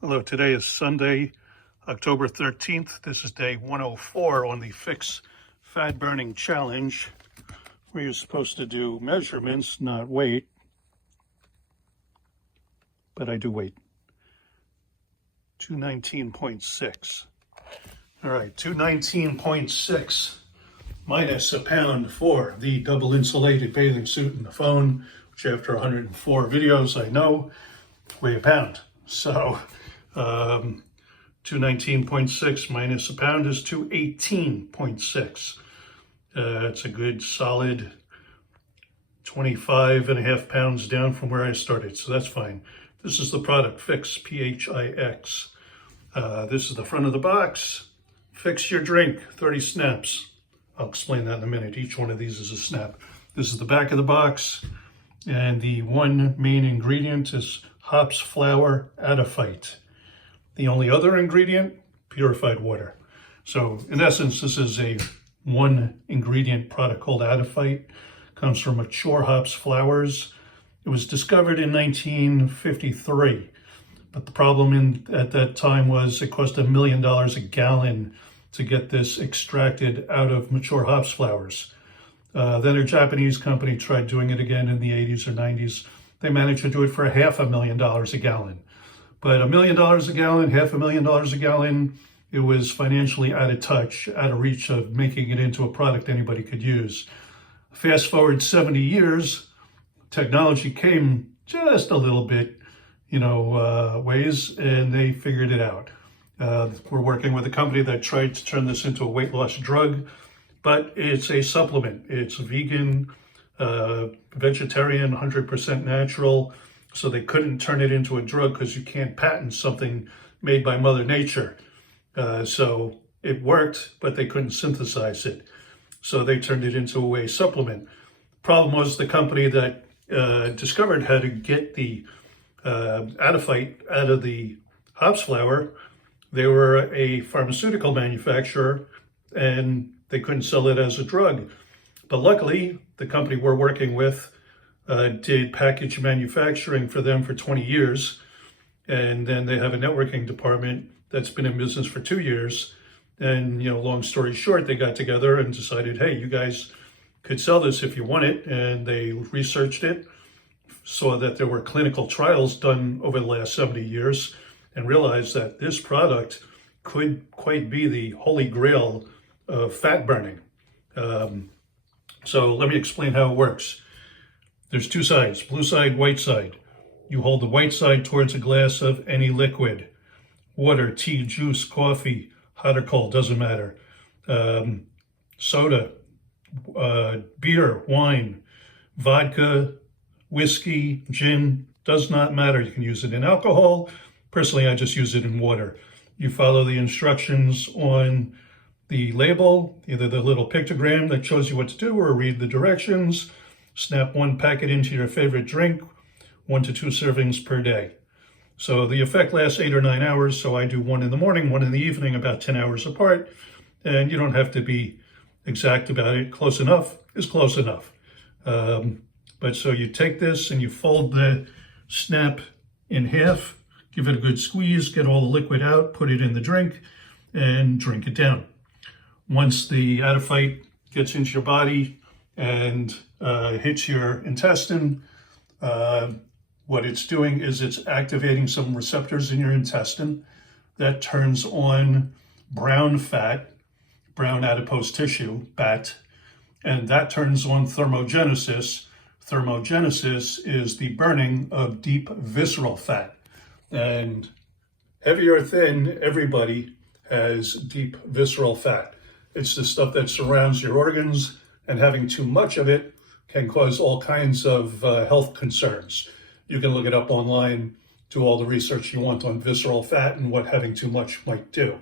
Hello, today is Sunday, October 13th. This is day 104 on the pHix Fat Burning Challenge, where you're supposed to do measurements, not weight. But I do weight. 219.6. All right, 219.6 minus a pound for the double insulated bathing suit and the phone, which after 104 videos I know weigh a pound. So 219.6 minus a pound is 218.6. It's a good solid 25.5 pounds down from where I started, so that's fine. This is the product, pHix, pHix. This is the front of the box. Fix your drink, 30 snaps. I'll explain that in a minute. Each one of these is a snap. This is the back of the box, and the one main ingredient is hops, flour, adiphyte. The only other ingredient, purified water. So in essence, this is a one ingredient product called adiphyte. Comes from mature hops flours. It was discovered in 1953, but the problem at that time was it cost $1 million a gallon to get this extracted out of mature hops flours. Then a Japanese company tried doing it again in the 80s or 90s. They managed to do it for $500,000 a gallon. But $1 million a gallon, $500,000 a gallon, it was financially out of touch, out of reach of making it into a product anybody could use. Fast forward 70 years, technology came just a little bit, ways, and they figured it out. We're working with a company that tried to turn this into a weight loss drug, but it's a supplement. It's vegan, vegetarian, 100% natural. So they couldn't turn it into a drug because you can't patent something made by Mother Nature. So it worked, but they couldn't synthesize it. So they turned it into a whey supplement. Problem was the company that discovered how to get the adiphyte out of the hops flour, they were a pharmaceutical manufacturer and they couldn't sell it as a drug. But luckily, the company we're working with did package manufacturing for them for 20 years. And then they have a networking department that's been in business for 2 years. And, long story short, they got together and decided, hey, you guys could sell this if you want it. And they researched it, saw that there were clinical trials done over the last 70 years, and realized that this product could quite be the holy grail of fat burning. So let me explain how it works. There's two sides, blue side, white side. You hold the white side towards a glass of any liquid. Water, tea, juice, coffee, hot or cold, doesn't matter. Soda, beer, wine, vodka, whiskey, gin, does not matter. You can use it in alcohol. Personally, I just use it in water. You follow the instructions on the label, either the little pictogram that shows you what to do or read the directions. Snap one packet into your favorite drink, 1 to 2 servings per day. So the effect lasts 8 or 9 hours. So I do one in the morning, one in the evening, about 10 hours apart. And you don't have to be exact about it. Close enough is close enough. But so you take this and you fold the snap in half, give it a good squeeze, get all the liquid out, put it in the drink, and drink it down. Once the adiphyte gets into your body and hits your intestine, what it's doing is it's activating some receptors in your intestine that turns on brown fat, brown adipose tissue, BAT, and that turns on thermogenesis. Thermogenesis is the burning of deep visceral fat. And heavy or thin, everybody has deep visceral fat. It's the stuff that surrounds your organs, and having too much of it can cause all kinds of health concerns. You can look it up online, do all the research you want on visceral fat and what having too much might do.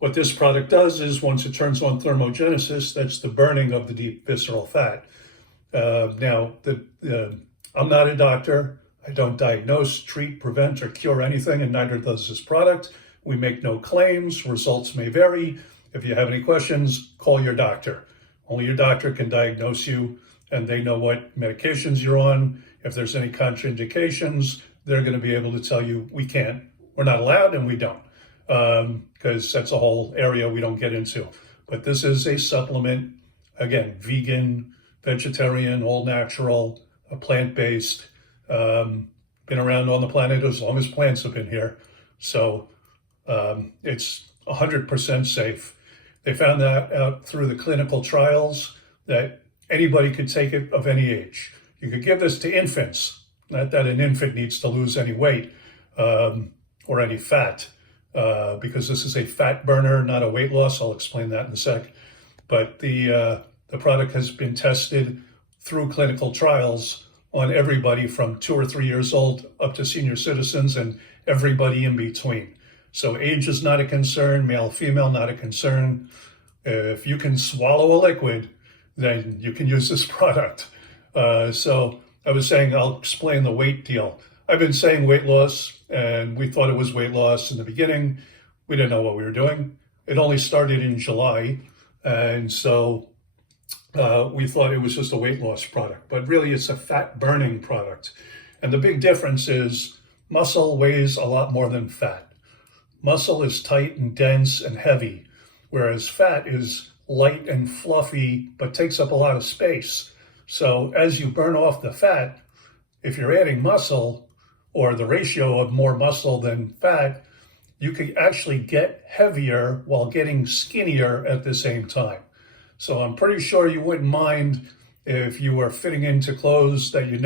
What this product does is once it turns on thermogenesis, that's the burning of the deep visceral fat. Now, I'm not a doctor. I don't diagnose, treat, prevent, or cure anything, and neither does this product. We make no claims. Results may vary. If you have any questions, call your doctor. Only your doctor can diagnose you, and they know what medications you're on. If there's any contraindications, they're going to be able to tell you, we can't We're not allowed, and we don't, because that's a whole area we don't get into. But this is a supplement, again, vegan, vegetarian, all natural, plant-based, been around on the planet as long as plants have been here. So it's 100% safe. They found that out through the clinical trials that anybody could take it of any age. You could give this to infants, not that an infant needs to lose any weight or any fat, because this is a fat burner, not a weight loss. I'll explain that in a sec. But the product has been tested through clinical trials on everybody from 2 or 3 years old up to senior citizens and everybody in between. So age is not a concern, male, female, not a concern. If you can swallow a liquid, then you can use this product. So I was saying, I'll explain the weight deal. I've been saying weight loss, and we thought it was weight loss in the beginning. We didn't know what we were doing. It only started in July, and so we thought it was just a weight loss product, but really it's a fat burning product. And the big difference is muscle weighs a lot more than fat. Muscle is tight and dense and heavy, whereas fat is light and fluffy, but takes up a lot of space. So as you burn off the fat, if you're adding muscle, or the ratio of more muscle than fat, you could actually get heavier while getting skinnier at the same time. So I'm pretty sure you wouldn't mind if you were fitting into clothes that you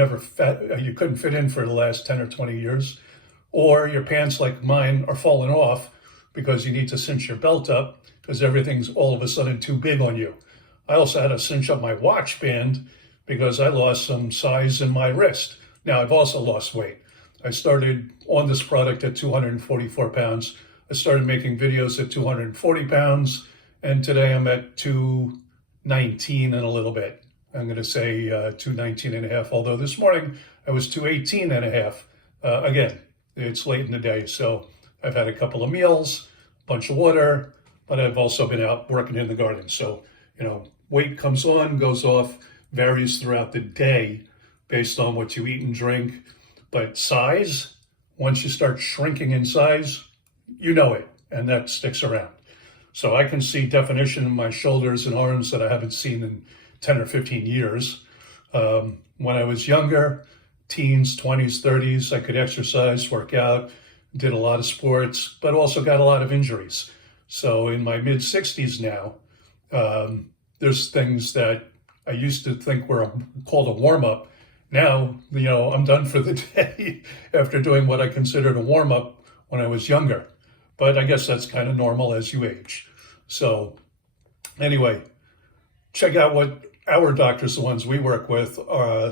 couldn't fit in for the last 10 or 20 years, or your pants like mine are falling off because you need to cinch your belt up because everything's all of a sudden too big on you. I also had to cinch up my watch band because I lost some size in my wrist. Now I've also lost weight. I started on this product at 244 pounds. I started making videos at 240 pounds, and today I'm at 219 and a little bit. I'm going to say 219 and a half, although this morning I was 218 and a half. Again, it's late in the day, so I've had a couple of meals, a bunch of water, but I've also been out working in the garden. So, weight comes on, goes off, varies throughout the day based on what you eat and drink. But size, once you start shrinking in size, you know it, and that sticks around. So I can see definition in my shoulders and arms that I haven't seen in 10 or 15 years. When I was younger, teens, 20s, 30s, I could exercise, work out, did a lot of sports, but also got a lot of injuries. So in my mid 60s now, there's things that I used to think were called a warm-up. Now, I'm done for the day after doing what I considered a warm-up when I was younger. But I guess that's kind of normal as you age. So anyway, check out what our doctors, the ones we work with,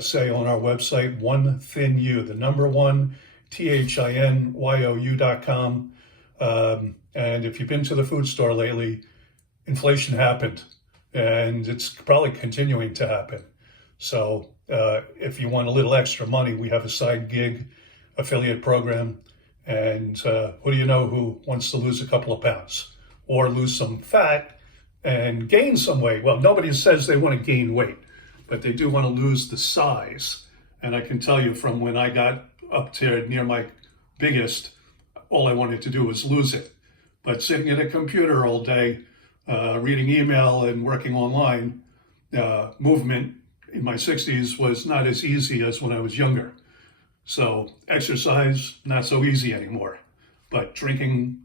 say on our website, OneThinYou, the number one, THINYOU.com. And if you've been to the food store lately, inflation happened, and it's probably continuing to happen. So if you want a little extra money, we have a side gig affiliate program. And who do you know who wants to lose a couple of pounds or lose some fat and gain some weight? Well, nobody says they want to gain weight, but they do want to lose the size. And I can tell you from when I got up to near my biggest, all I wanted to do was lose it. But sitting at a computer all day, reading email and working online, movement in my 60s was not as easy as when I was younger. So exercise, not so easy anymore. But drinking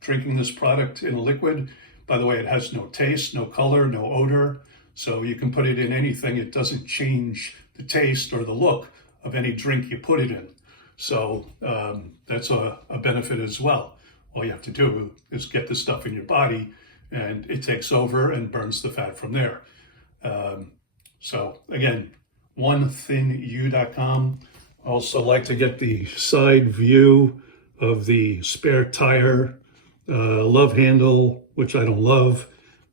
this product in a liquid, by the way, it has no taste, no color, no odor. So you can put it in anything. It doesn't change the taste or the look of any drink you put it in. So that's a benefit as well. All you have to do is get the stuff in your body, and it takes over and burns the fat from there. So again, OneThinYou.com. I also like to get the side view of the spare tire love handle, which I don't love,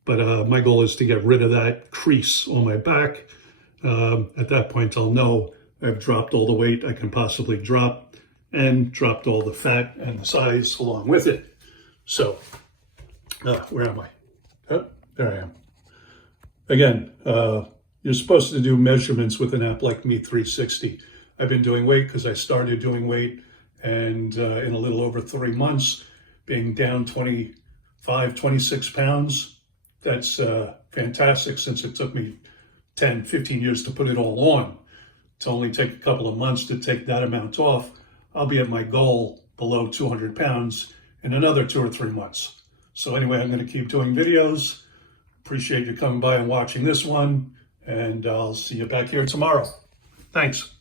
but my goal is to get rid of that crease on my back. At that point, I'll know I've dropped all the weight I can possibly drop and dropped all the fat and the size along with it. So, where am I? Oh, there I am. Again, you're supposed to do measurements with an app like Me360. I've been doing weight because I started doing weight And in a little over 3 months, being down 25, 26 pounds, that's fantastic, since it took me 10, 15 years to put it all on. To only take a couple of months to take that amount off, I'll be at my goal below 200 pounds in another 2 or 3 months. So anyway, I'm going to keep doing videos. Appreciate you coming by and watching this one, and I'll see you back here tomorrow. Thanks.